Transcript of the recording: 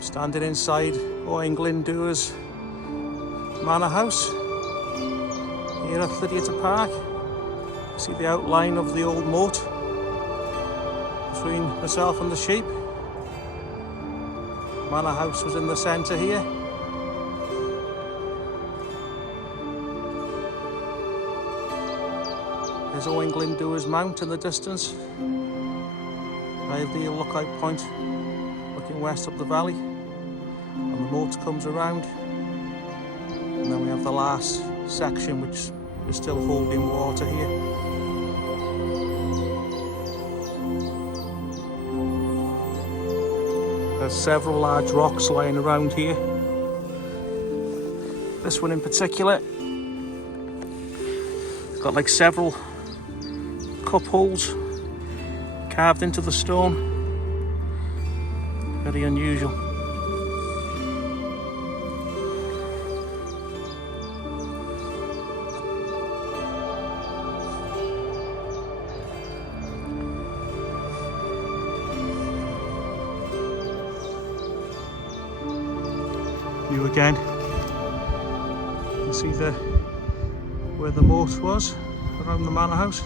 Standing inside Owain Glyndwr's manor house here at Llydiatr Park. See the outline of the old moat between myself and the sheep. Manor house was in the centre here. There's Owain Glyndwr's mount in the distance. Ideal lookout point looking west up the valley. And the moat comes around, and then we have the last section which is still holding water here. There's several large rocks lying around here. This one in particular, it's got like several cup holes carved into the stone. Very unusual. View again. You can see where the moat was around the manor house.